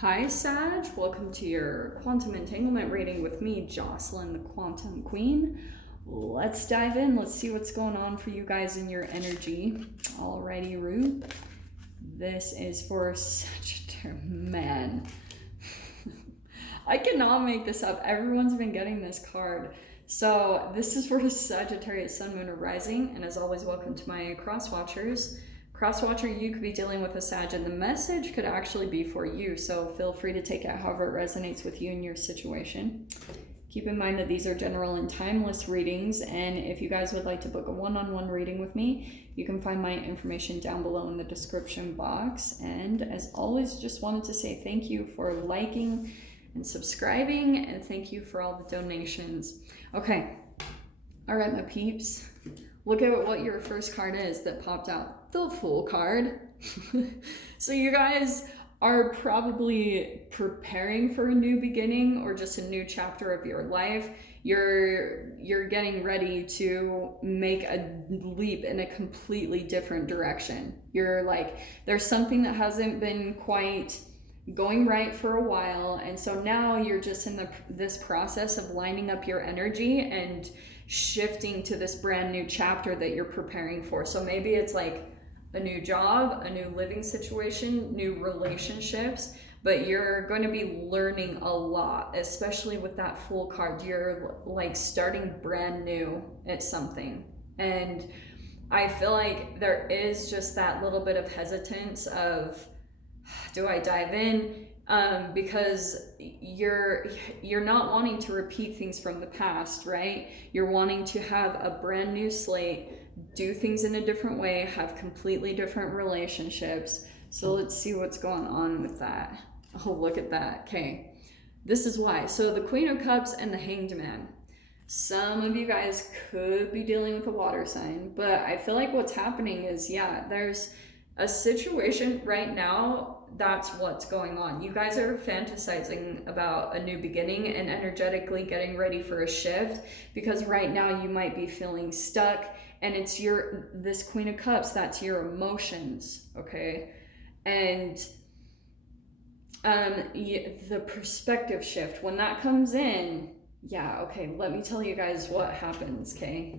Hi Sag, welcome to your quantum entanglement reading with me, Jocelyn, the Quantum Queen. Let's dive in. Let's see what's going on for you guys in your energy. Alrighty, Rue. This is for Sagittarius. Man, I cannot make this up. Everyone's been getting this card. So this is for Sagittarius, Sun, Moon, or Rising. And as always, welcome to my cross watchers. Crosswatcher, you could be dealing with a Sag, and the message could actually be for you, so feel free to take it however it resonates with you and your situation. Keep in mind that these are general and timeless readings, and if you guys would like to book a one-on-one reading with me, you can find my information down below in the description box. And as always, just wanted to say thank you for liking and subscribing, and thank you for all the donations. Okay, all right, my peeps. Look at what your first card is that popped out. The Fool card. So you guys are probably preparing for a new beginning or just a new chapter of your life. You're getting ready to make a leap in a completely different direction. You're like, there's something that hasn't been quite going right for a while, and so now you're just in this process of lining up your energy and shifting to this brand new chapter that you're preparing for. So maybe it's like a new job, a new living situation, new relationships, but you're going to be learning a lot, especially with that Fool card. You're like starting brand new at something, and I feel like there is just that little bit of hesitance of, do I dive in? Because you're not wanting to repeat things from the past, right? You're wanting to have a brand new slate, do things in a different way, have completely different relationships. So let's see what's going on with that. Oh, look at that. Okay, this is why. So the Queen of Cups and the Hanged Man. Some of you guys could be dealing with a water sign, but I feel like what's happening is, yeah, there's a situation right now. That's what's going on. You guys are fantasizing about a new beginning and energetically getting ready for a shift, because right now you might be feeling stuck, and it's this Queen of Cups, that's your emotions, okay? And the perspective shift, when that comes in, yeah, okay, let me tell you guys what happens, okay?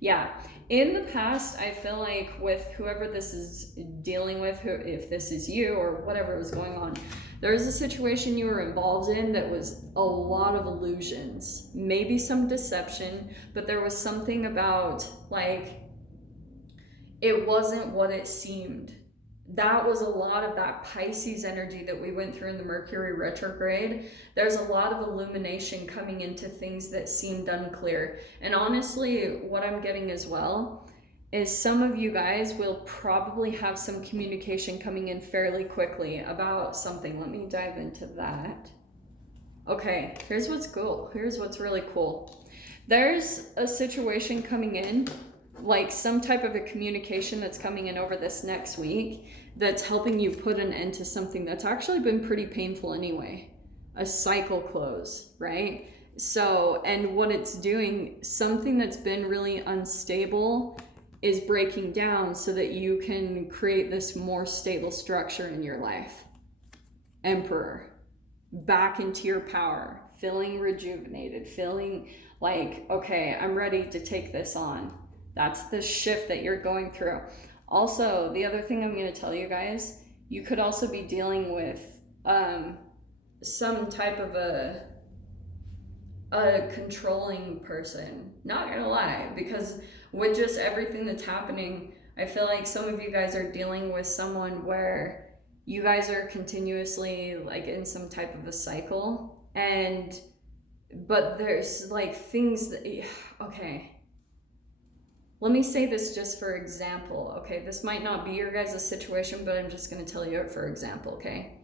Yeah, in the past, I feel like with whoever this is dealing with, if this is you or whatever was going on, there was a situation you were involved in that was a lot of illusions, maybe some deception, but there was something about, like, it wasn't what it seemed. That was a lot of that Pisces energy that we went through in the Mercury retrograde. There's a lot of illumination coming into things that seemed unclear. And honestly, what I'm getting as well is some of you guys will probably have some communication coming in fairly quickly about something. Let me dive into that. Okay, here's what's cool. Here's what's really cool. There's a situation coming in, like some type of a communication that's coming in over this next week that's helping you put an end to something that's actually been pretty painful anyway. A cycle close, right? So, and what it's doing, something that's been really unstable is breaking down so that you can create this more stable structure in your life. Emperor, back into your power, feeling rejuvenated, feeling like, okay, I'm ready to take this on. That's the shift that you're going through. Also, the other thing I'm going to tell you guys, you could also be dealing with some type of a controlling person. Not going to lie, because with just everything that's happening, I feel like some of you guys are dealing with someone where you guys are continuously like in some type of a cycle, but there's like things that, okay, let me say this just for example, okay? This might not be your guys' situation, but I'm just going to tell you it for example, okay?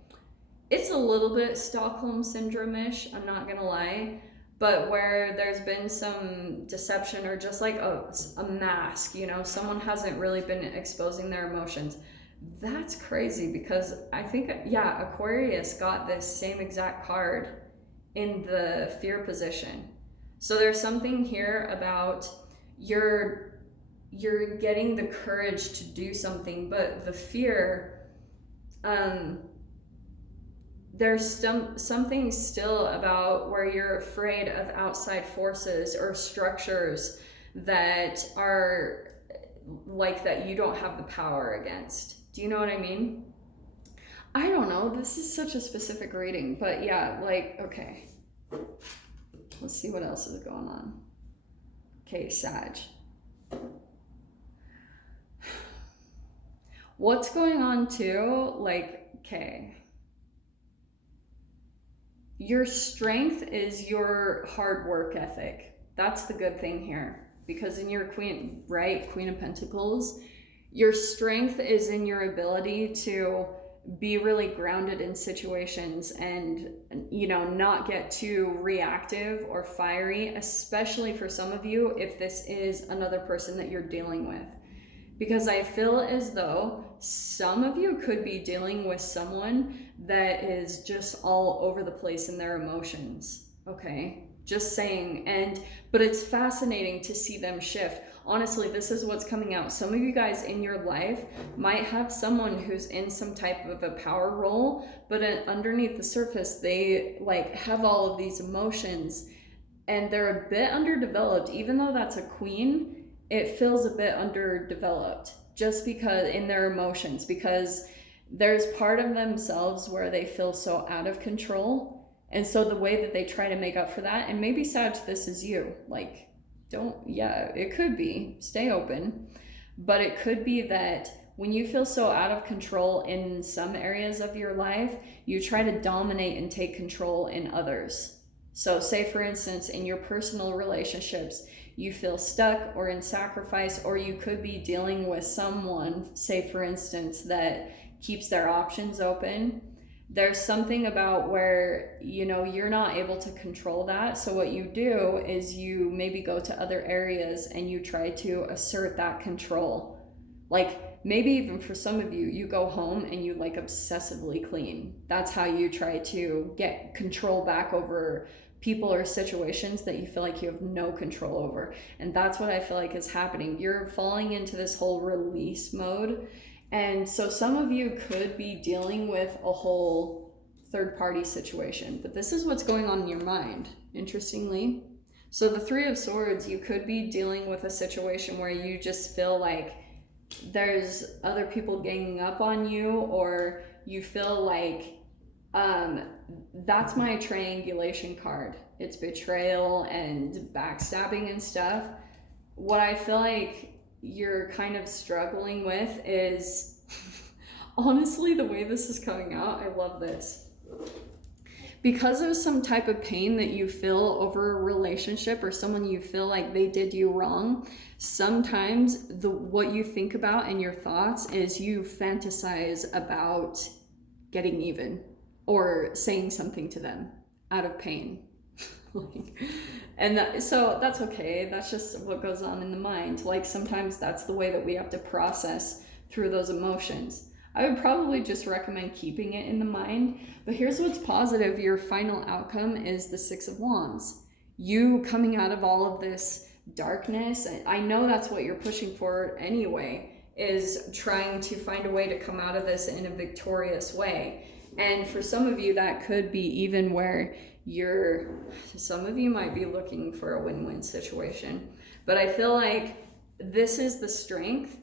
It's a little bit Stockholm Syndrome-ish, I'm not going to lie, but where there's been some deception or just like a mask, you know, someone hasn't really been exposing their emotions. That's crazy, because I think, yeah, Aquarius got this same exact card in the fear position. So there's something here about you're getting the courage to do something, but the fear, there's something still about where you're afraid of outside forces or structures that are like that you don't have the power against. Do you know what I mean? I don't know. This is such a specific reading, but yeah, like, okay. Let's see what else is going on. Okay, Sag. What's going on too? Like, okay. Your strength is your hard work ethic. That's the good thing here. Because in your Queen, right, Queen of Pentacles, your strength is in your ability to be really grounded in situations and, you know, not get too reactive or fiery, especially for some of you if this is another person that you're dealing with. Because I feel as though some of you could be dealing with someone that is just all over the place in their emotions, okay? Just saying. But it's fascinating to see them shift. Honestly, this is what's coming out. Some of you guys in your life might have someone who's in some type of a power role, but underneath the surface, they like have all of these emotions and they're a bit underdeveloped. Even though that's a queen, it feels a bit underdeveloped just because in their emotions, because there's part of themselves where they feel so out of control. And so the way that they try to make up for that, and maybe Sag, this is you, like, it could be, stay open, but it could be that when you feel so out of control in some areas of your life, you try to dominate and take control in others. So say for instance, in your personal relationships, you feel stuck or in sacrifice, or you could be dealing with someone, say for instance, that keeps their options open. There's something about where, you know, you're not able to control that. So what you do is you maybe go to other areas and you try to assert that control. Like maybe even for some of you, you go home and you like obsessively clean. That's how you try to get control back over people or situations that you feel like you have no control over. And that's what I feel like is happening. You're falling into this whole release mode. And so some of you could be dealing with a whole third-party situation, but this is what's going on in your mind, interestingly. So the Three of Swords, you could be dealing with a situation where you just feel like there's other people ganging up on you, or you feel like that's my triangulation card. It's betrayal and backstabbing and stuff. What I feel like you're kind of struggling with is honestly the way this is coming out. I love this. Because of some type of pain that you feel over a relationship or someone you feel like they did you wrong, sometimes what you think about in your thoughts is you fantasize about getting even or saying something to them out of pain. So that's okay. That's just what goes on in the mind. Like sometimes that's the way that we have to process through those emotions. I would probably just recommend keeping it in the mind. But here's what's positive. Your final outcome is the Six of Wands. You coming out of all of this darkness. I know that's what you're pushing for anyway, is trying to find a way to come out of this in a victorious way. And for some of you, that could be even where some of you might be looking for a win-win situation. But I feel like this is the strength.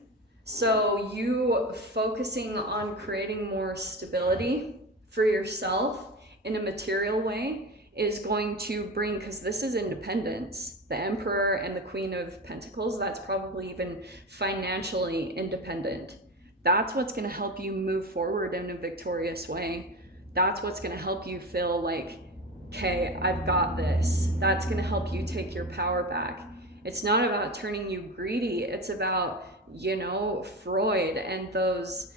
So you focusing on creating more stability for yourself in a material way is going to bring, because this is independence. The Emperor and the Queen of Pentacles, that's probably even financially independent. That's what's going to help you move forward in a victorious way. That's what's going to help you feel like, okay, I've got this. That's going to help you take your power back. It's not about turning you greedy. It's about, Freud and those,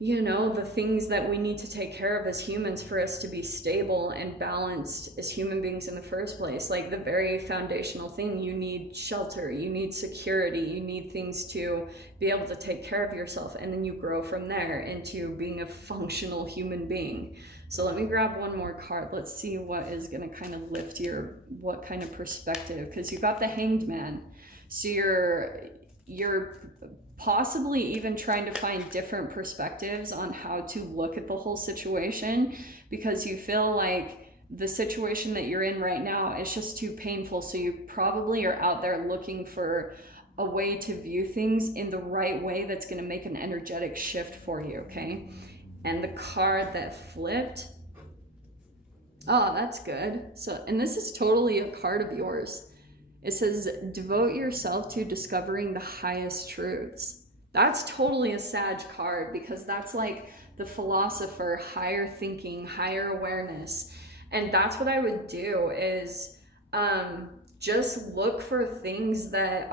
the things that we need to take care of as humans for us to be stable and balanced as human beings in the first place. Like the very foundational thing, you need shelter, you need security, you need things to be able to take care of yourself. And then you grow from there into being a functional human being. So let me grab one more card. Let's see what is going to kind of lift what kind of perspective, because you got the Hanged Man. So you're possibly even trying to find different perspectives on how to look at the whole situation, because you feel like the situation that you're in right now is just too painful. So you probably are out there looking for a way to view things in the right way that's going to make an energetic shift for you, okay? And the card that flipped, oh, that's good. So, and this is totally a card of yours. It says, devote yourself to discovering the highest truths. That's totally a Sag card, because that's like the philosopher, higher thinking, higher awareness. And that's what I would do, is just look for things that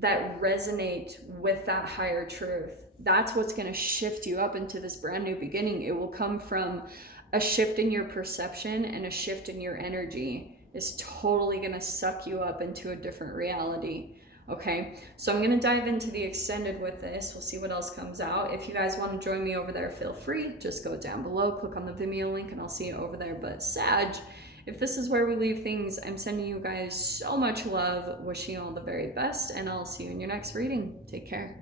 resonate with that higher truth. That's what's going to shift you up into this brand new beginning. It will come from a shift in your perception, and a shift in your energy is totally going to suck you up into a different reality. Okay, so I'm going to dive into the extended with this. We'll see what else comes out. If you guys want to join me over there, feel free. Just go down below, click on the Vimeo link, and I'll see you over there. But Sag, if this is where we leave things, I'm sending you guys so much love, wishing you all the very best, and I'll see you in your next reading. Take care.